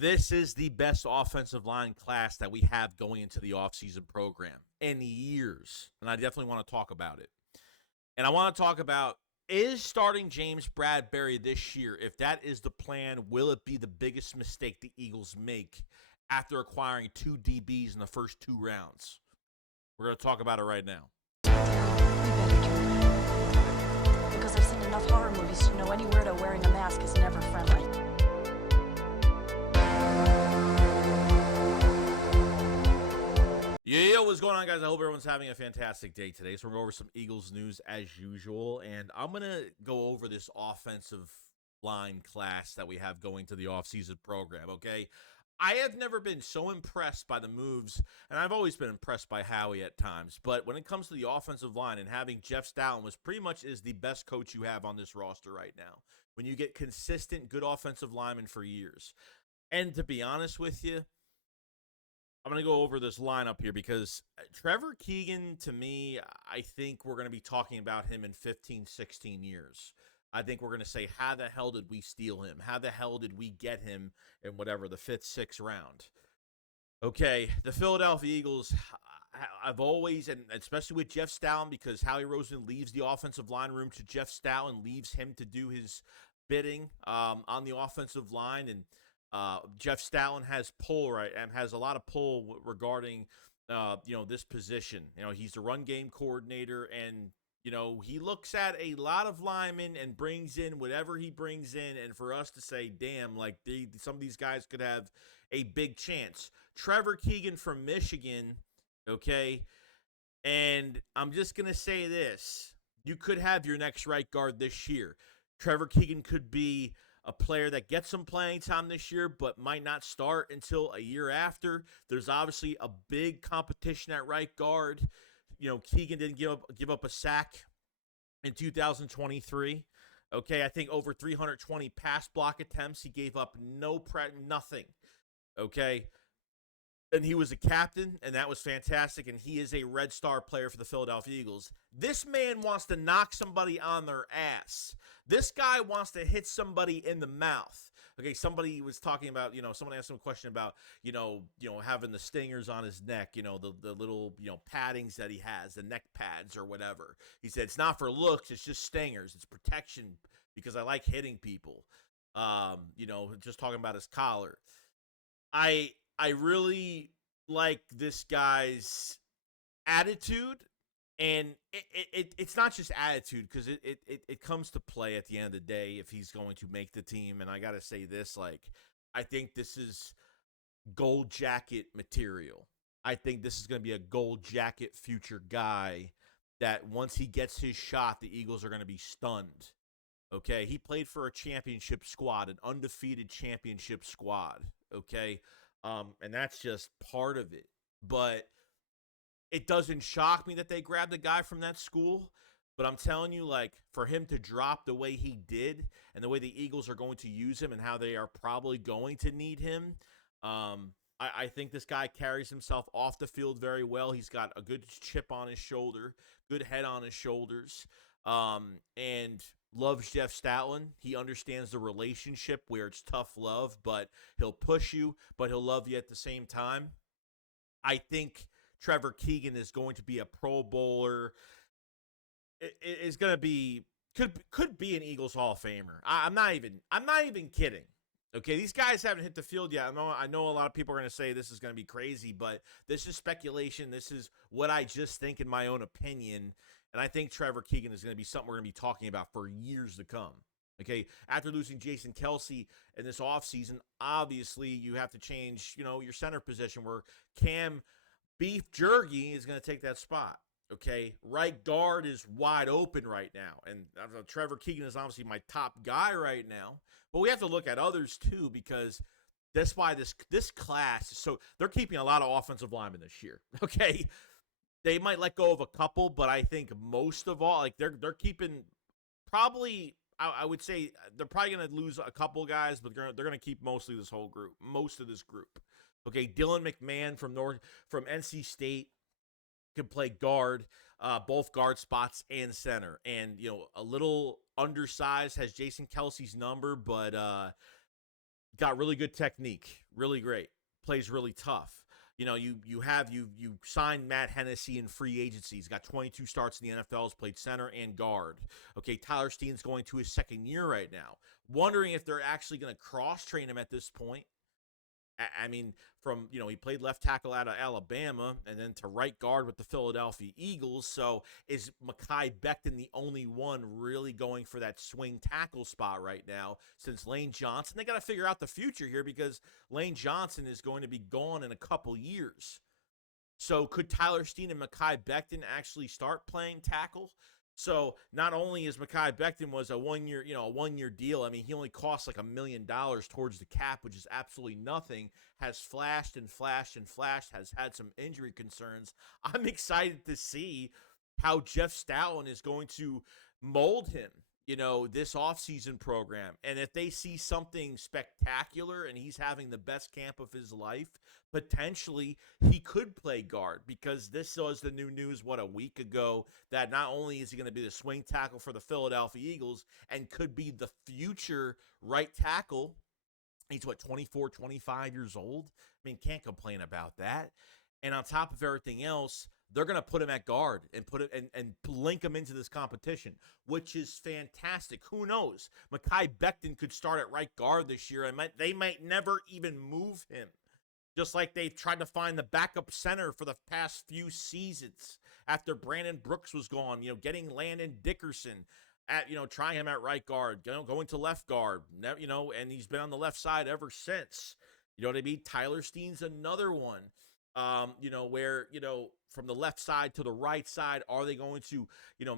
This is the best offensive line class that we have going into the offseason program in years. And I definitely want to talk about it. And I want to talk about, is starting James Bradberry this year, if that is the plan, will it be the biggest mistake the Eagles make after acquiring 2 DBs in the first 2 rounds? We're going to talk about it right now. Because I've seen enough horror movies to know any weirdo wearing a mask is never friendly. Yeah, what's going on, guys? I hope everyone's having a fantastic day today. So we're going to go over some Eagles news as usual, and I'm going to go over this offensive line class that we have going to the offseason program, okay? I have never been so impressed by the moves, and I've always been impressed by Howie at times, but when it comes to the offensive line and having Jeff Stoutland, was pretty much is the best coach you have on this roster right now, when you get consistent, good offensive linemen for years. And to be honest with you, I'm going to go over this lineup here because Trevor Keegan, to me, I think we're going to be talking about him in 15, 16 years. I think we're going to say, how the hell did we steal him? How the hell did we get him in whatever, the 5th, 6th round? Okay, the Philadelphia Eagles, I've always, and especially with Jeff Stoutland, because Howie Roseman leaves the offensive line room to Jeff Stoutland, leaves him to do his bidding on the offensive line, and Jeff Stoutland has pull, right, and has a lot of pull regarding, this position. He's the run game coordinator, and, he looks at a lot of linemen and brings in whatever he brings in, and for us to say, damn, like, some of these guys could have a big chance. Trevor Keegan from Michigan, okay, and I'm just going to say this. You could have your next right guard this year. Trevor Keegan could be a player that gets some playing time this year but might not start until a year after. There's obviously a big competition at right guard. Keegan didn't give up a sack in 2023. Okay, I think over 320 pass block attempts. He gave up nothing. Okay, and he was a captain, and that was fantastic, and he is a red star player for the Philadelphia Eagles. This man wants to knock somebody on their ass. This guy wants to hit somebody in the mouth. Okay, somebody was talking about, someone asked him a question about, having the stingers on his neck, the little, paddings that he has, the neck pads or whatever. He said, it's not for looks, it's just stingers. It's protection because I like hitting people. Just talking about his collar. I really like this guy's attitude, and it's not just attitude, because it comes to play at the end of the day if he's going to make the team. And I got to say this, I think this is gold jacket material. I think this is going to be a gold jacket future guy that once he gets his shot, the Eagles are going to be stunned. Okay, he played for a championship squad, an undefeated championship squad, okay? And that's just part of it. But it doesn't shock me that they grabbed a guy from that school. But I'm telling you, for him to drop the way he did and the way the Eagles are going to use him and how they are probably going to need him, I think this guy carries himself off the field very well. He's got a good chip on his shoulder, good head on his shoulders, and loves Jeff Stoutland. He understands the relationship where it's tough love, but he'll push you, but he'll love you at the same time. I think Trevor Keegan is going to be a Pro Bowler. It is going to be could be an Eagles Hall of Famer. I'm not even kidding. Okay, these guys haven't hit the field yet. I know a lot of people are going to say this is going to be crazy, but this is speculation. This is what I just think in my own opinion. And I think Trevor Keegan is going to be something we're going to be talking about for years to come. Okay, after losing Jason Kelce in this offseason, obviously you have to change, your center position where Cam Beef Jerky is going to take that spot. Okay, right guard is wide open right now. And Trevor Keegan is obviously my top guy right now. But we have to look at others too, because that's why this class, so they're keeping a lot of offensive linemen this year. Okay, they might let go of a couple, but I think most of all, they're keeping probably, I would say they're probably going to lose a couple guys, but they're going to keep most of this group. Okay, Dylanmcmahoneagles from NC State can play guard, both guard spots and center. And, a little undersized, has Jason Kelce's number, but got really good technique, really great, plays really tough. You signed Matt Hennessy in free agency. He's got 22 starts in the NFL. He's played center and guard. Okay, Tyler Steen's going to his second year right now. Wondering if they're actually going to cross train him at this point. I mean, he played left tackle out of Alabama and then to right guard with the Philadelphia Eagles. So is Mekhi Becton the only one really going for that swing tackle spot right now since Lane Johnson? They got to figure out the future here because Lane Johnson is going to be gone in a couple years. So could Tyler Steen and Mekhi Becton actually start playing tackle? So not only is Mekhi Becton was a one-year deal. I mean, he only costs like $1 million towards the cap, which is absolutely nothing. Has flashed and flashed and flashed. Has had some injury concerns. I'm excited to see how Jeff Stoutland is going to mold him, this offseason program. And if they see something spectacular and he's having the best camp of his life, potentially he could play guard, because this was the new news, a week ago, that not only is he going to be the swing tackle for the Philadelphia Eagles and could be the future right tackle. He's 24, 25 years old. I mean, can't complain about that. And on top of everything else, they're going to put him at guard and put it and link him into this competition, which is fantastic. Who knows? Mekhi Becton could start at right guard this year. They might never even move him, just like they've tried to find the backup center for the past few seasons after Brandon Brooks was gone. Getting Landon Dickerson at trying him at right guard, going to left guard. And he's been on the left side ever since. You know what I mean? Tyler Steen's another one. Where, from the left side to the right side, are they going to,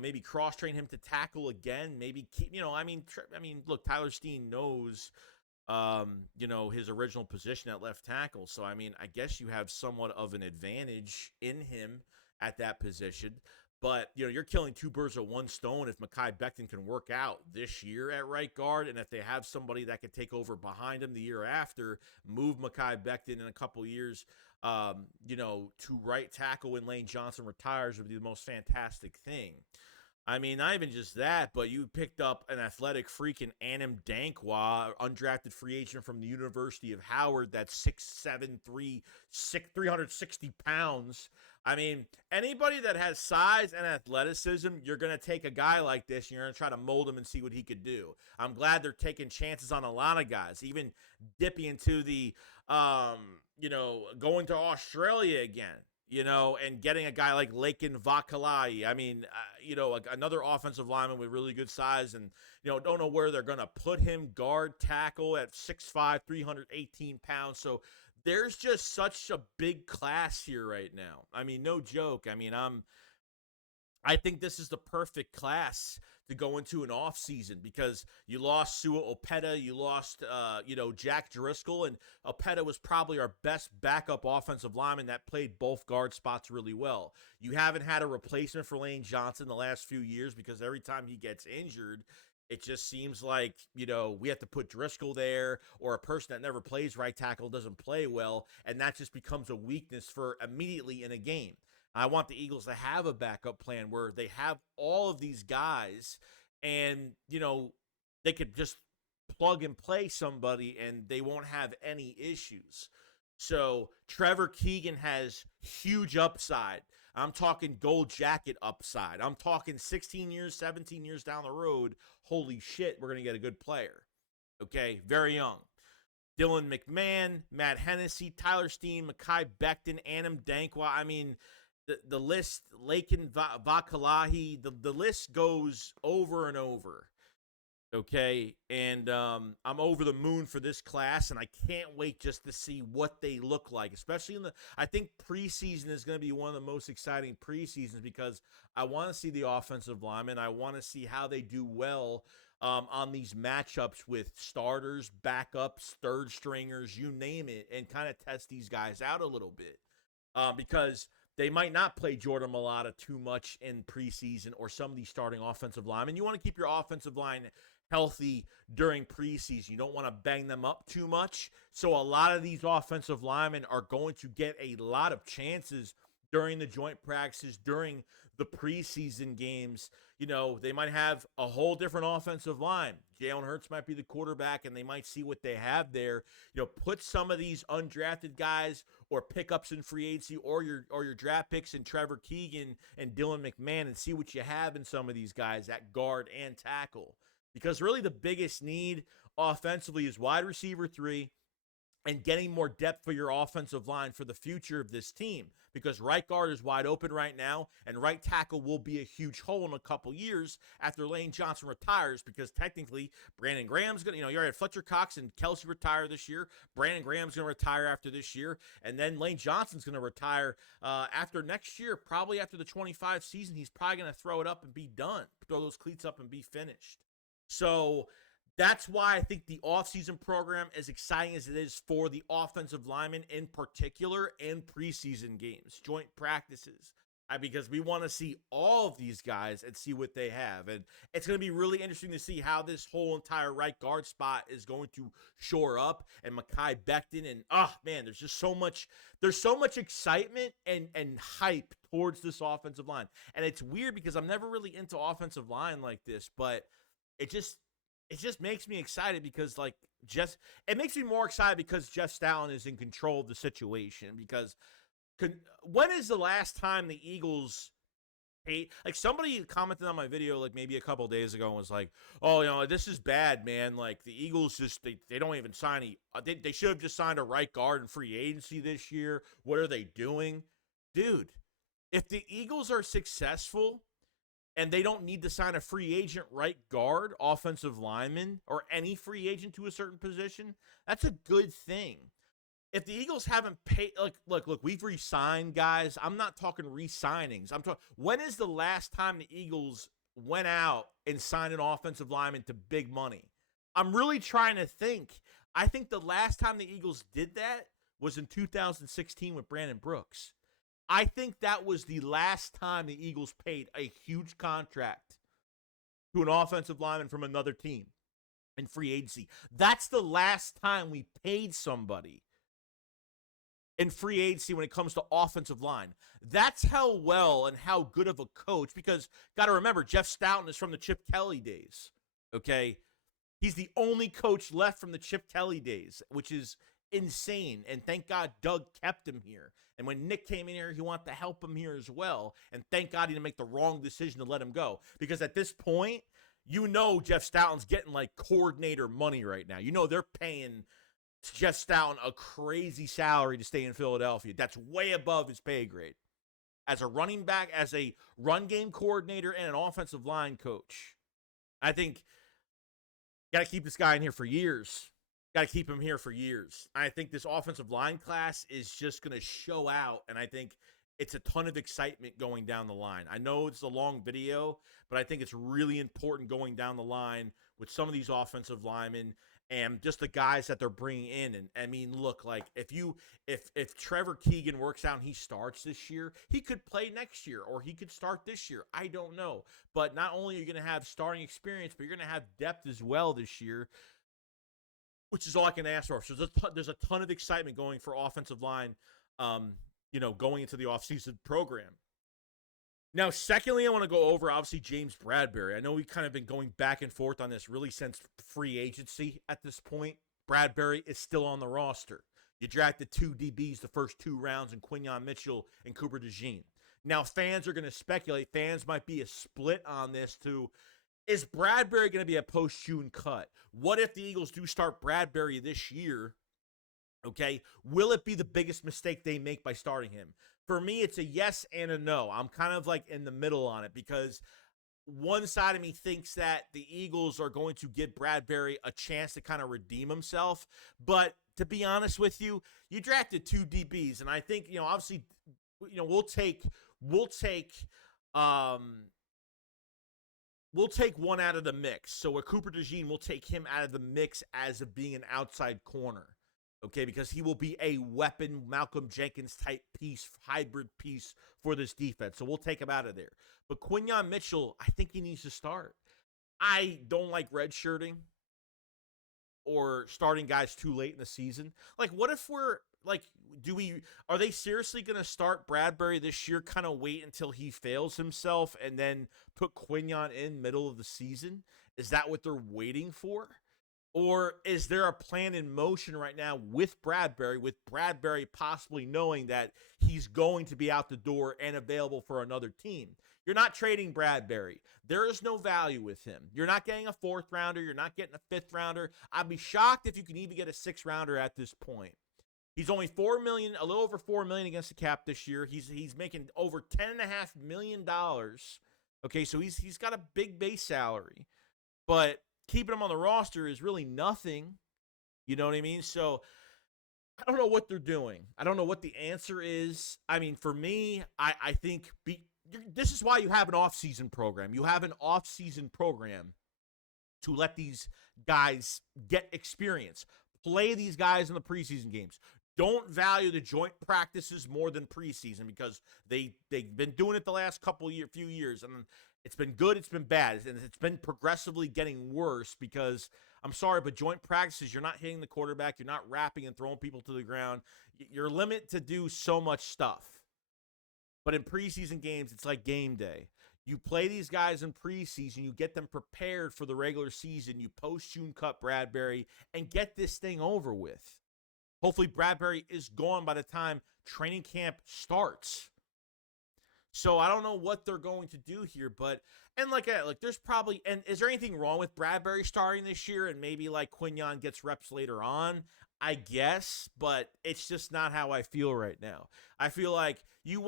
maybe cross-train him to tackle again? Maybe keep, look, Tyler Steen knows, his original position at left tackle. So, I guess you have somewhat of an advantage in him at that position. But, you're killing two birds with one stone if Mekhi Becton can work out this year at right guard, and if they have somebody that could take over behind him the year after, move Mekhi Becton in a couple years, to right tackle when Lane Johnson retires would be the most fantastic thing. Not even just that, but you picked up an athletic freak in Anim Dankwa, undrafted free agent from the University of Howard, that's 6'7", 360 pounds. Anybody that has size and athleticism, you're going to take a guy like this and you're going to try to mold him and see what he could do. I'm glad they're taking chances on a lot of guys, even dipping into the, going to Australia again. And getting a guy like Laken Vakalai. Another offensive lineman with really good size, and, don't know where they're going to put him, guard, tackle at 6'5", 318 pounds. So there's just such a big class here right now. No joke. I think this is the perfect class to go into an offseason, because you lost Sua Opeta, you lost, Jack Driscoll, and Opeta was probably our best backup offensive lineman that played both guard spots really well. You haven't had a replacement for Lane Johnson the last few years, because every time he gets injured, it just seems like, we have to put Driscoll there, or a person that never plays right tackle doesn't play well, and that just becomes a weakness for immediately in a game. I want the Eagles to have a backup plan where they have all of these guys and, they could just plug and play somebody and they won't have any issues. So Trevor Keegan has huge upside. I'm talking gold jacket upside. I'm talking 16 years, 17 years down the road. Holy shit, we're going to get a good player. Okay, very young. Dylan McMahon, Matt Hennessy, Tyler Steen, Mekhi Becton, Anim Dankwa. The list, Laken Vakalahi, the list goes over and over, okay? And I'm over the moon for this class, and I can't wait just to see what they look like, especially I think preseason is going to be one of the most exciting preseasons, because I want to see the offensive linemen. I want to see how they do well on these matchups with starters, backups, third stringers, you name it, and kind of test these guys out a little bit, because they might not play Jordan Mailata too much in preseason, or some of these starting offensive linemen. You want to keep your offensive line healthy during preseason. You don't want to bang them up too much. So a lot of these offensive linemen are going to get a lot of chances during the joint practices, during the preseason games, they might have a whole different offensive line. Jalen Hurts might be the quarterback, and they might see what they have there. Put some of these undrafted guys or pickups in free agency or your draft picks in Trevor Keegan and Dylan McMahon and see what you have in some of these guys at guard and tackle. Because really the biggest need offensively is wide receiver 3 and getting more depth for your offensive line for the future of this team, because right guard is wide open right now, and right tackle will be a huge hole in a couple years after Lane Johnson retires, because technically Brandon Graham's going to, you already had Fletcher Cox and Kelsey retire this year. Brandon Graham's going to retire after this year, and then Lane Johnson's going to retire after next year, probably after the 25 season. He's probably going to throw it up and be done, throw those cleats up and be finished. So that's why I think the offseason program, as exciting as it is for the offensive linemen in particular, and preseason games, joint practices, because we want to see all of these guys and see what they have. And it's going to be really interesting to see how this whole entire right guard spot is going to shore up, and Mekhi Becton. And, there's just so much excitement and hype towards this offensive line. And it's weird because I'm never really into offensive line like this, but it just makes me excited because, it makes me more excited because Jeff Stoutland is in control of the situation. Because when is the last time the Eagles paid? Somebody commented on my video, maybe a couple days ago and was like, oh, this is bad, man. The Eagles they don't even sign they should have just signed a right guard in free agency this year. What are they doing? Dude, if the Eagles are successful and they don't need to sign a free agent right guard, offensive lineman, or any free agent to a certain position, that's a good thing. If the Eagles haven't paid, look, we've re-signed guys. I'm not talking re-signings. I'm talking, when is the last time the Eagles went out and signed an offensive lineman to big money? I'm really trying to think. I think the last time the Eagles did that was in 2016 with Brandon Brooks. I think that was the last time the Eagles paid a huge contract to an offensive lineman from another team in free agency. That's the last time we paid somebody in free agency when it comes to offensive line. That's how well and how good of a coach, because got to remember, Jeff Stoutland is from the Chip Kelly days, okay? He's the only coach left from the Chip Kelly days, which is insane, and thank God Doug kept him here. And when Nick came in here, he wanted to help him here as well, and thank God he didn't make the wrong decision to let him go, because at this point, Jeff Stoutland's getting coordinator money right now. They're paying Jeff Stoutland a crazy salary to stay in Philadelphia. That's way above his pay grade as a running back, as a run game coordinator, and an offensive line coach. I think got to keep this guy in here for years. Got to keep him here for years. I think this offensive line class is just going to show out, and I think it's a ton of excitement going down the line. I know it's a long video, but I think it's really important going down the line with some of these offensive linemen and just the guys that they're bringing in. And I mean, look, if Trevor Keegan works out and he starts this year, he could play next year, or he could start this year. I don't know. But not only are you going to have starting experience, but you're going to have depth as well this year, which is all I can ask for. So there's a ton of excitement going for offensive line, going into the offseason program. Now, secondly, I want to go over, obviously, James Bradberry. I know we've kind of been going back and forth on this really since free agency at this point. Bradberry is still on the roster. You drafted 2 DBs the first 2 rounds in Quinyon Mitchell and Cooper DeJean. Now, fans are going to speculate. Fans might be a split on this too. Is Bradberry going to be a post-June cut? What if the Eagles do start Bradberry this year? Okay, will it be the biggest mistake they make by starting him? For me, it's a yes and a no. I'm kind of in the middle on it, because one side of me thinks that the Eagles are going to give Bradberry a chance to kind of redeem himself. But to be honest with you, you drafted 2 DBs, and I think, obviously, we'll take one out of the mix. So with Cooper DeJean, we'll take him out of the mix as of being an outside corner. Okay, because he will be a weapon, Malcolm Jenkins type piece, hybrid piece for this defense. So we'll take him out of there. But Quinyon Mitchell, I think he needs to start. I don't like redshirting. or starting guys too late in the season. Like, what if we're like, are they seriously going to start Bradberry this year, kind of wait until he fails himself and then put Quignon in middle of the season? Is that what they're waiting for? Or is there a plan in motion right now with Bradberry possibly knowing that he's going to be out the door and available for another team? You're not trading Bradberry. There is no value with him. You're not getting a 4th rounder. You're not getting a 5th rounder. I'd be shocked if you can even get a 6th rounder at this point. He's only $4 million, a little over $4 million against the cap this year. He's making over $10.5 million. Okay, so he's got a big base salary, but keeping him on the roster is really nothing. You know what I mean? So I don't know what they're doing. I don't know what the answer is. I mean, for me, I think this is why you have an off-season program. You have an off-season program to let these guys get experience. Play these guys in the preseason games. Don't value the joint practices more than preseason because they've been doing it the last few years, and it's been good, it's been bad, and it's been progressively getting worse because, I'm sorry, but joint practices, you're not hitting the quarterback, you're not wrapping and throwing people to the ground. You're limited to do so much stuff. But in preseason games, it's like game day. You play these guys in preseason, you get them prepared for the regular season, you post-June cut Bradberry, and get this thing over with. Hopefully Bradberry is gone by the time training camp starts. So I don't know what they're going to do here, but there's probably, and is there anything wrong with Bradberry starting this year and maybe like Quignon gets reps later on? I guess, but it's just not how I feel right now. I feel like you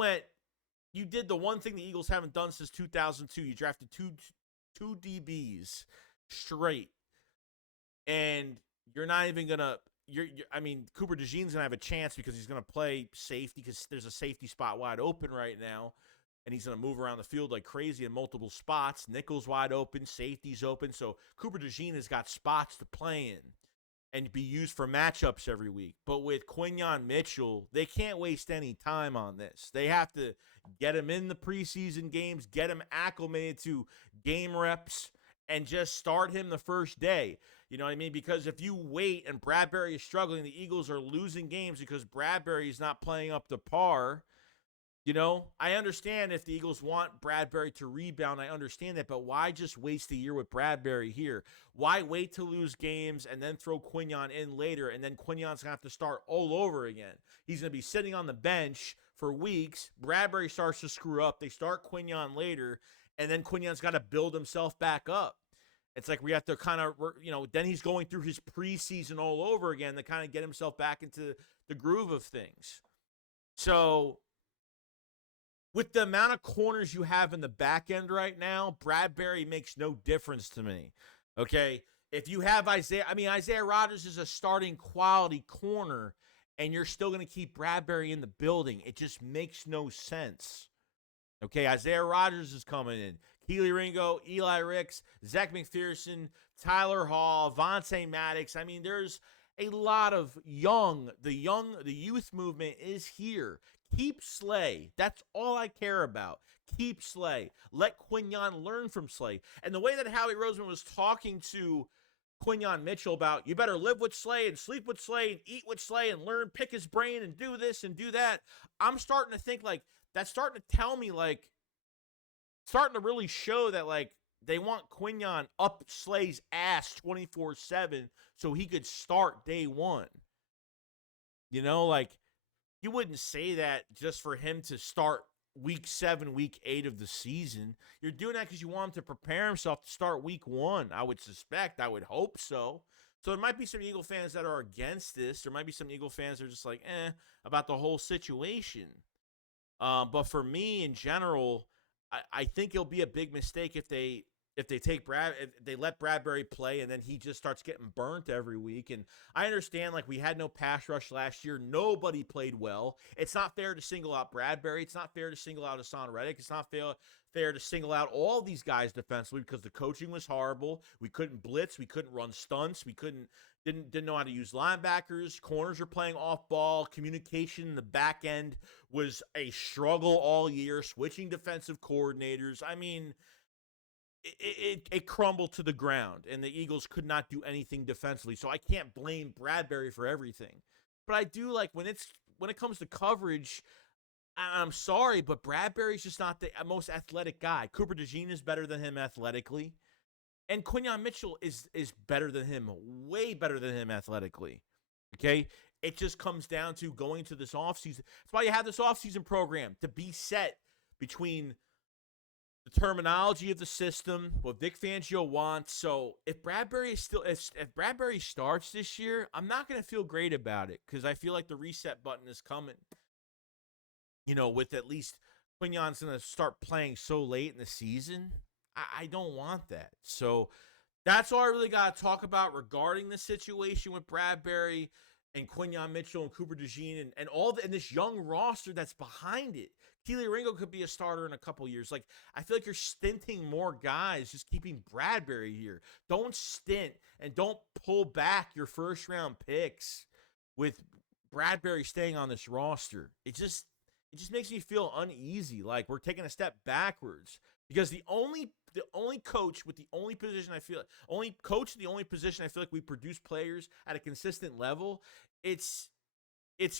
did the one thing the Eagles haven't done since 2002. You drafted two DBs straight, and you're not even gonna. Cooper DeJean's going to have a chance because he's going to play safety because there's a safety spot wide open right now, and he's going to move around the field like crazy in multiple spots. Nickel's wide open, safety's open, so Cooper DeJean has got spots to play in and be used for matchups every week. But with Quignon Mitchell, they can't waste any time on this. They have to get him in the preseason games, get him acclimated to game reps, and just start him the first day. You know what I mean? Because if you wait and Bradberry is struggling, the Eagles are losing games because Bradberry is not playing up to par. You know, I understand if the Eagles want Bradberry to rebound. I understand that. But why just waste a year with Bradberry here? Why wait to lose games and then throw Quignon in later, and then Quignon's going to have to start all over again? He's going to be sitting on the bench for weeks. Bradberry starts to screw up. They start Quignon later, and then Quignon's got to build himself back up. It's like we have to kind of, then he's going through his preseason all over again to kind of get himself back into the groove of things. So with the amount of corners you have in the back end right now, Bradberry makes no difference to me. Okay? If you have Isaiah Rodgers is a starting quality corner, and you're still going to keep Bradberry in the building. It just makes no sense. Okay, Isaiah Rodgers is coming in. Keely Ringo, Eli Ricks, Zach McPherson, Tyler Hall, Vontae Maddox. I mean, there's a lot of the youth movement is here. Keep Slay. That's all I care about. Keep Slay. Let Quignon learn from Slay. And the way that Howie Roseman was talking to Quignon Mitchell about, you better live with Slay and sleep with Slay and eat with Slay and learn, pick his brain and do this and do that. I'm starting to think like, that's starting to tell me like, starting to really show that like they want Quignon up Slay's ass 24/7 so he could start day one. You know, like you wouldn't say that just for him to start week 7, week 8 of the season. You're doing that because you want him to prepare himself to start week 1. I would suspect. I would hope so. So there might be some Eagle fans that are against this. There might be some Eagle fans that are just like, about the whole situation. But for me in general, I think it'll be a big mistake if they let Bradberry play and then he just starts getting burnt every week. And I understand like we had no pass rush last year. Nobody played well. It's not fair to single out Bradberry. It's not fair to single out HaasonReddick. It's not fair to single out all these guys defensively because the coaching was horrible. We couldn't blitz. We couldn't run stunts. We didn't know how to use linebackers. Corners are playing off ball. Communication in the back end was a struggle all year. Switching defensive coordinators. I mean, it crumbled to the ground, and the Eagles could not do anything defensively. So I can't blame Bradberry for everything. But I do like when it comes to coverage, I'm sorry, but Bradberry's just not the most athletic guy. Cooper DeJean is better than him athletically. And Quinyon Mitchell is better than him, way better than him athletically. Okay? It just comes down to going to this offseason. That's why you have this offseason program, to be set between the terminology of the system, what Vic Fangio wants. So if Bradberry if Bradberry starts this year, I'm not going to feel great about it because I feel like the reset button is coming. With at least Quinyon's going to start playing so late in the season. I don't want that. So that's all I really got to talk about regarding the situation with Bradberry and Quinyon Mitchell and Cooper DeJean and this young roster that's behind it. Keely Ringo could be a starter in a couple years. Like, I feel like you're stinting more guys just keeping Bradberry here. Don't stint and don't pull back your first-round picks with Bradberry staying on this roster. It just makes me feel uneasy, like we're taking a step backwards. Because the only coach with the only position I feel like we produce players at a consistent level, it's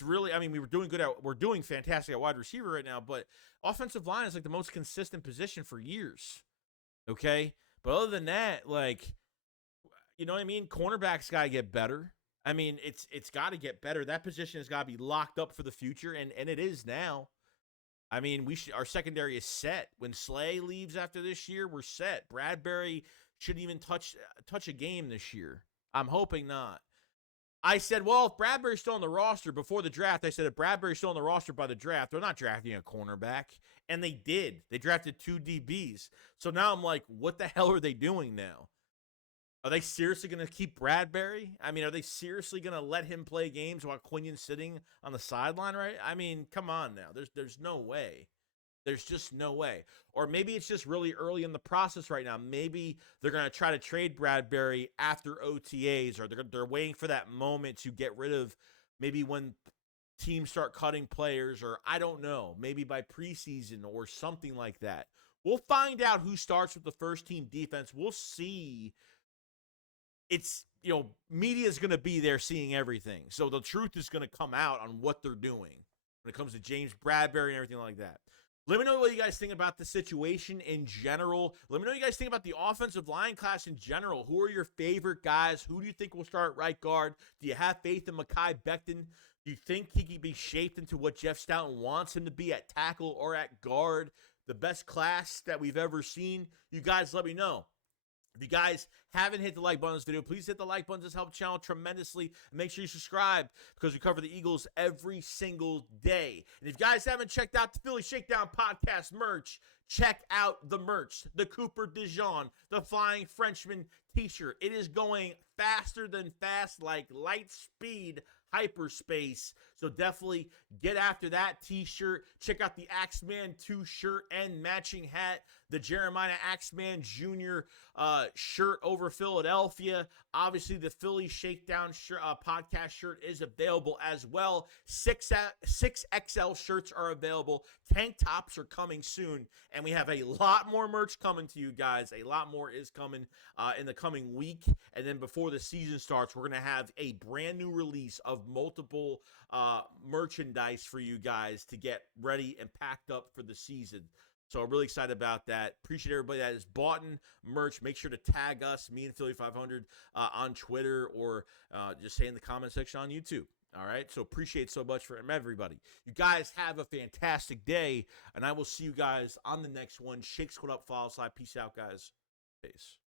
really, I mean, we're doing fantastic at wide receiver right now, but offensive line is like the most consistent position for years. Okay? But other than that, like, you know what I mean? Cornerback's got to get better. I mean, it's got to get better. That position has got to be locked up for the future, and it is now. I mean, our secondary is set. When Slay leaves after this year, we're set. Bradberry shouldn't even touch a game this year. I'm hoping not. I said, well, if Bradberry's still on the roster before the draft, if Bradberry's still on the roster by the draft, they're not drafting a cornerback. And they did. They drafted 2 DBs. So now I'm like, what the hell are they doing now? Are they seriously going to keep Bradberry? I mean, are they seriously going to let him play games while Quinyon's sitting on the sideline, right? I mean, come on now. There's no way. There's just no way. Or maybe it's just really early in the process right now. Maybe they're going to try to trade Bradberry after OTAs, or they're waiting for that moment to get rid of maybe when teams start cutting players, or I don't know, maybe by preseason or something like that. We'll find out who starts with the first team defense. We'll see. It's, media is going to be there seeing everything. So the truth is going to come out on what they're doing when it comes to James Bradberry and everything like that. Let me know what you guys think about the situation in general. Let me know what you guys think about the offensive line class in general. Who are your favorite guys? Who do you think will start at right guard? Do you have faith in Mekhi Becton? Do you think he can be shaped into what Jeff Stoughton wants him to be at tackle or at guard? The best class that we've ever seen? You guys let me know. If you guys haven't hit the like button on this video, please hit the like button. This helps the channel tremendously. And make sure you subscribe because we cover the Eagles every single day. And if you guys haven't checked out the Philly Shakedown Podcast merch, check out the merch. The Cooper DeJean, the Flying Frenchman t-shirt. It is going faster than fast, like light speed hyperspace. So definitely get after that t-shirt. Check out the Axeman 2 shirt and matching hat. The Jeremiah Axeman Jr. Shirt over Philadelphia. Obviously, the Philly Shakedown podcast shirt is available as well. 6XL shirts are available. Tank tops are coming soon. And we have a lot more merch coming to you guys. A lot more is coming in the coming week. And then before the season starts, we're going to have a brand new release of multiple merchandise for you guys to get ready and packed up for the season. So I'm really excited about that. Appreciate everybody that has bought merch. Make sure to tag us, me and Philly 500, on Twitter, or just say in the comment section on YouTube. All right? So appreciate so much from everybody. You guys have a fantastic day, and I will see you guys on the next one. Shake Squad up, follow slide. Peace out, guys. Peace.